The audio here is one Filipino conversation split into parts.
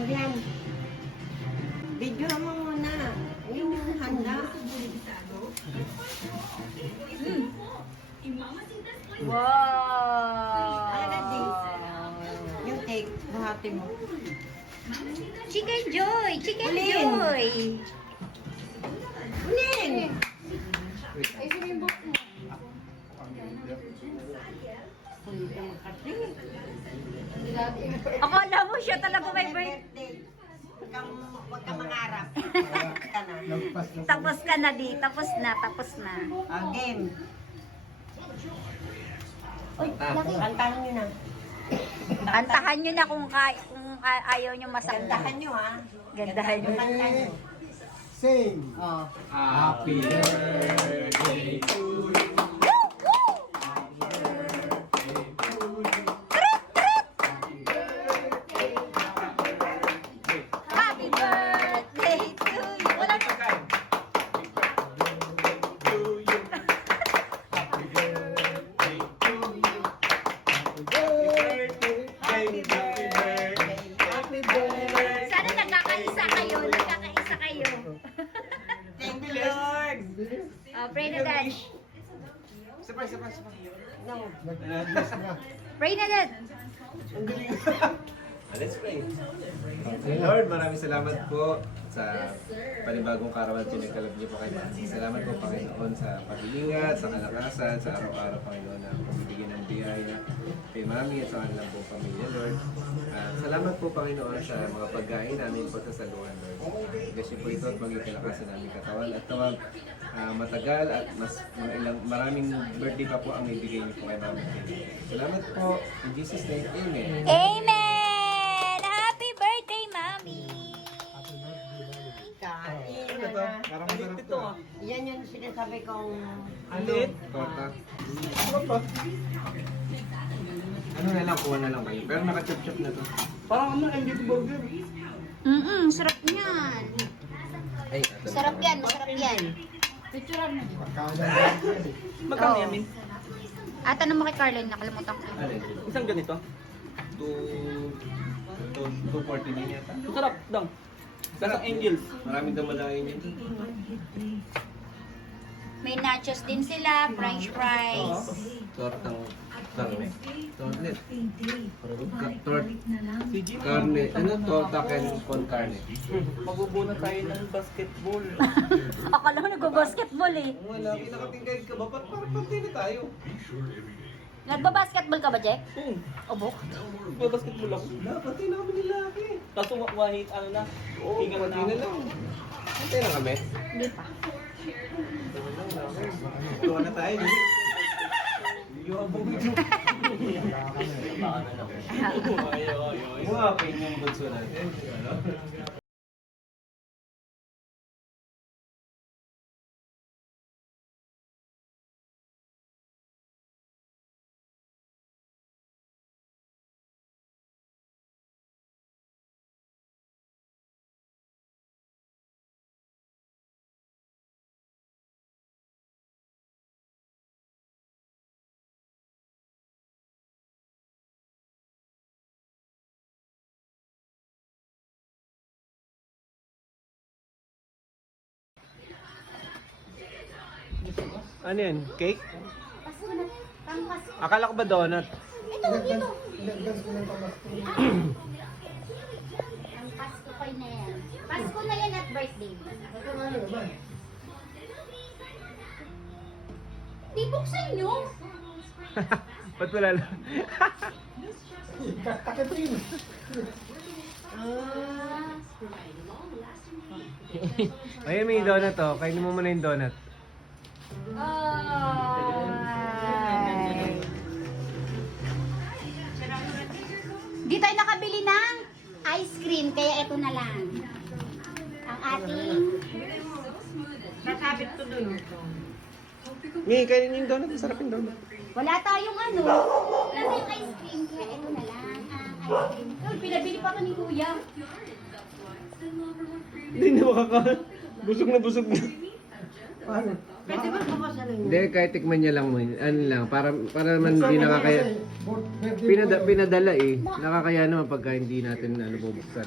Indian. Video mo muna. Yung handa. Wow! Yung cake, buhati mo. Chicken Joy! Chicken Ulin. Joy! Ulin! Kulit mo kasi. Akala mo siya talaga may birthday. Birthday. Huwag kang mangarap. Ka na. Tapos ka na di. Tapos na. Game. Uy, laki. Kantahan nyo na. Kantahan nyo na kung ayaw nyo masaktan. Gandahan nyo ha. Gandahan nyo. Kanta nyo. Sing. Oh. Happy birthday to you. Happy birthday to you. Wala na. Happy birthday. Happy birthday. Sana nagkakaisa kayo. Thank you, Lord. Oh, pray na dad. No. Nag-bless na. Pray na dad. Let's pray. Lord, maraming salamat po sa panibagong karawan pinagkalab niyo po kayo. Salamat po, Panginoon, sa pag-iingat, sa kalakasan, sa araw-araw, Panginoon, na pamibigyan ng biyaya kay Mami at sa kanilang buong pamilya, Lord. At salamat po, Panginoon, sa mga pagkain namin po sa saluhan, Lord. Kasi po ito at maging kalakasan namin katawan at tawag matagal at maraming birthday pa po ang ibigay niyo po kay Mami. Salamat po. In Jesus' name, Amen. Amen! Happy birthday, Mami! Kain Ano to? na. Parang masarap to. Yan yung sinasabi kong Alit? Torta. Ano na lang, kuha na lang kayo. Pero naka-chop-chop na to. Parang ano, MDT burger. Sarap niyan. Ay, Sarap yan, masarap yan. Magkano Oo. yan, Min? At ano mo kay Carlin? Nakalimutan ko. Alin? Isang ganito? 240 din yata. Masarap, dong. Lasang Angels. Maraming damalain yun. May nachos din sila, french fries. Tortang karne. Tortlet. CG. Karne. Ano? Torta con carne. Magbubuna tayo ng basketball. Akala mo nag-basketball eh. Wala, pinakatingkay ka ba? Parang pati na tayo. Nagba-basketball ka ba, Jack? Oo. Obo. Magbabasketball ako. Pati na kami nila ako eh. Kaso wahit, ano na. Oo, Higa pati na lang. Pati na kami. Hindi pa. Ito na tayo. Yung abog ito. Mga yung bunso natin. Ano yan? Cake? Akala ko ba donut? Ang Pasko ko na yan. Pasko na yan at birthday. Di buksan nyo. Ba't wala lang? Ayun, may donut oh. Kainin mo muna yung donut. Ay. Di tayo nakabili ng ice cream, kaya ito na lang. Ang ating... Nasabit ko dun. May, kainin yung donut. Masarap yung donut. Wala tayong ano. Wala tayong ice cream, kaya ito na lang ang ice cream. Uy, pinabili pa ka ni Kuya. Hindi na makaka... Busog na busog na. Paano? Pwede ba bukasan lang? Hindi, kahit tikman niya lang mo. Ano lang, para naman hindi nakakaya. Pinadala eh. Nakakaya naman pagka hindi natin bubuksan.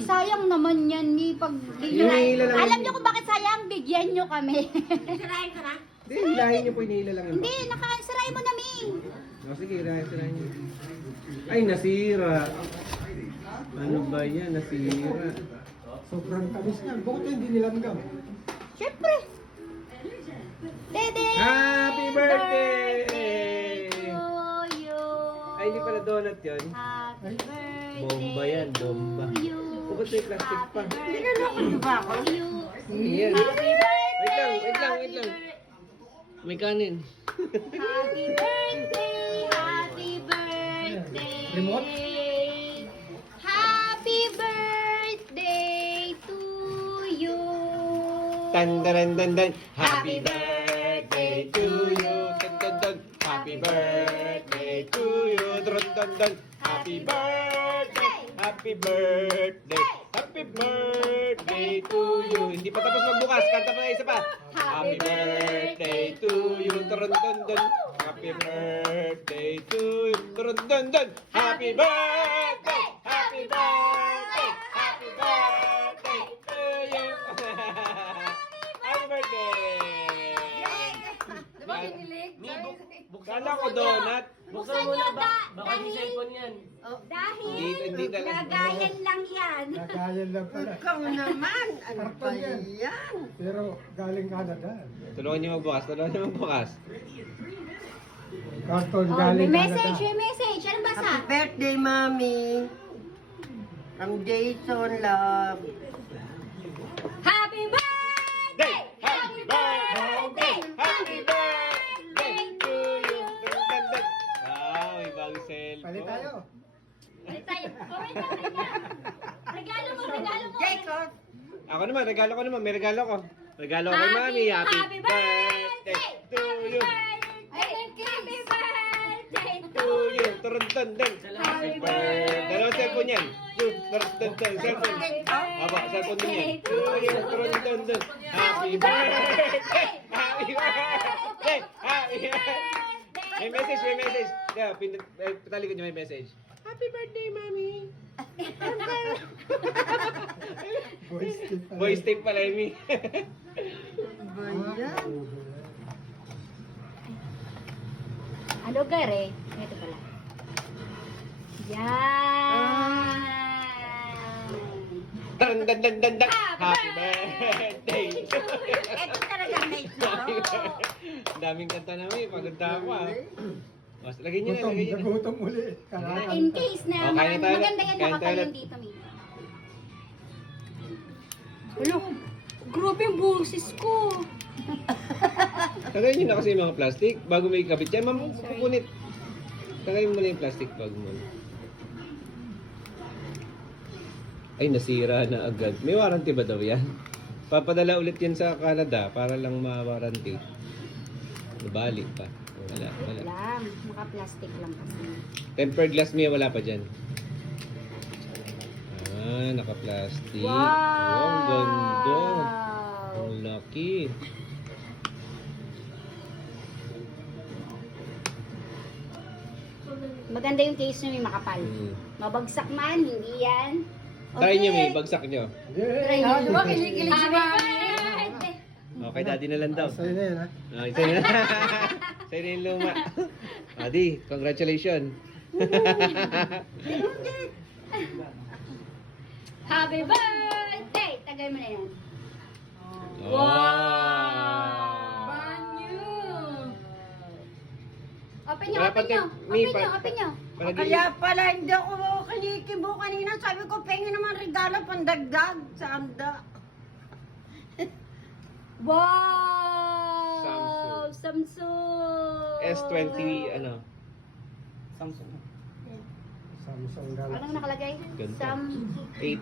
Sayang naman yan ni pag Hinihila lang Alam yun. niyo kung bakit sayang? Bigyan niyo kami. Sirahin ka na? Hindi, hilahin niyo po, hinihila lang yun. Hindi, nakasaray mo na, Mi. O sige, hilahin niyo. Ay, nasira. Ano ba yan? Nasira. Sobrang tamis niyan. Bakit hindi nilanggam? Siyempre. Dede! Happy birthday! to you. Ay, hindi pala donut yun. Happy birthday Bomba yan, bomba. to you. O, ba't may plastic pa? Happy birthday ba ako? to you. Yan. Happy birthday. Wait lang. Happy May kanin. Happy birthday, happy birthday. Remote? Happy birthday to you. Tan tan tan tan. Happy birthday to you. Tan tan tan. Happy birthday to you. Tan tan tan. Happy birthday. Happy birthday. Happy birthday to you. Hindi pa tapos magbukas. Kanta pa na isa pa. Happy birthday to you. Tan tan tan. Happy birthday to you. Tan tan tan. Happy birthday. Happy birthday. Happy birthday to you. Happy birthday! Diba kinilig? Kala ko donut. Buksan nyo Baka di cellphone yan. dahil Hindi talaga. gagayan lang yan. Nagayan lang pala. Ikaw naman. Ano ba Karton yan. yan? Pero galing Canada. Tulungan niyo magbukas. Karton Oh, may galing message, Canada. may message. Anong basa? Happy birthday, Mami. From Jason Love. Happy birthday! Happy birthday! Happy birthday to you! Wow, may bagong cellphone. Palit tayo. Balik tayo. Comment na kanya. Regalo mo. Jacob. Ako naman, regalo ko naman. May regalo ko. Regalo ko kay Mami. Happy birthday to you! Happy birthday To you! Turuntan din! Happy birthday! Dalawang cellphone yan. Turuntan. Cellphone. Aba, cellphone din yan. To you! Turuntan din. Happy birthday! Happy birthday! Happy birthday! May message. Yeah, patalikod niyo may message. Happy birthday, Mami! Voice tip pala. Voice tape pala, Amy. Ba yan? Ano gare? Ito pala. Yan. Dan. Happy birthday! Ito talaga may suro. Ang daming kanta namin. Pagod na ako ah. Mas, lagyan niyo na, Gutom, lagyan niyo na. nagutom uli. In case na Oh, kain na tayo. maganda yan Kain tayo nakapalyan ulit. dito, Mi. Ano? Grabe yung boses ko. Tagayin niyo na kasi yung mga plastic bago may kabit yan. Ma'am, pupunit. Tagayin mo na yung plastic bago mo. Ay, nasira na agad. May warranty ba daw yan? Papadala ulit yan sa Canada para lang ma-warranty. Nabalik pa. Wala. Lang, naka-plastic lang kasi. Tempered glass Mia, wala pa dyan. Ah, naka-plastic. Oh, ang ganda. Ang laki. Maganda yung case nyo, may makapal. Mabagsak man, hindi yan. Try nyo, May. Bagsak nyo. Try Yeah. nyo. Kinikilig si Mami. Okay, daddy na lang daw. Sa'yo na yun, ha? Ah, isa na. Sa'yo na yung luma. Adi, congratulations. Happy birthday! Tagay mo na yan. Wow! Open nyo, Wala open pa nyo. tayo- May Open nyo, pa- open nyo. Kaya pala hindi ako kinikibo kanina. Sabi ko, pengen naman regalo pandagdag sa anda. Wow! Samsung! S20, ano? Samsung. Samsung Galaxy. Anong nakalagay? Ganda. Sam... 8,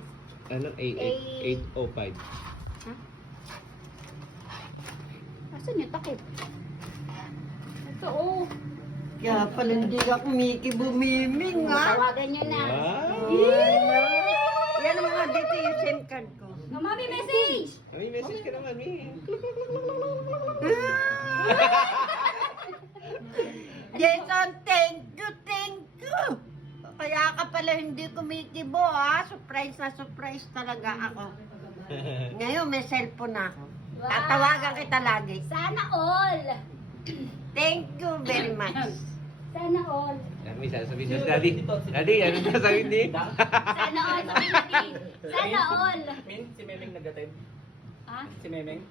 ano? 805. Asan yung takip? Ito, oh. Kaya pala hindi ka kumikibumiming, ha? Tawagan nyo na. Yan ang mga dito yung SIM card ko. Oh, Mami, message! May message ka naman, May. libo ah. Surprise na surprise talaga ako. Ngayon may cellphone na ako. Tatawagan kita lagi. Sana all. Thank you very much. Sana all. May sasabihin niyo, Daddy. Daddy, ano sasabihin niyo? Sana all. Sana all. Min, si Memeng nag-attend. Ha? Si Memeng.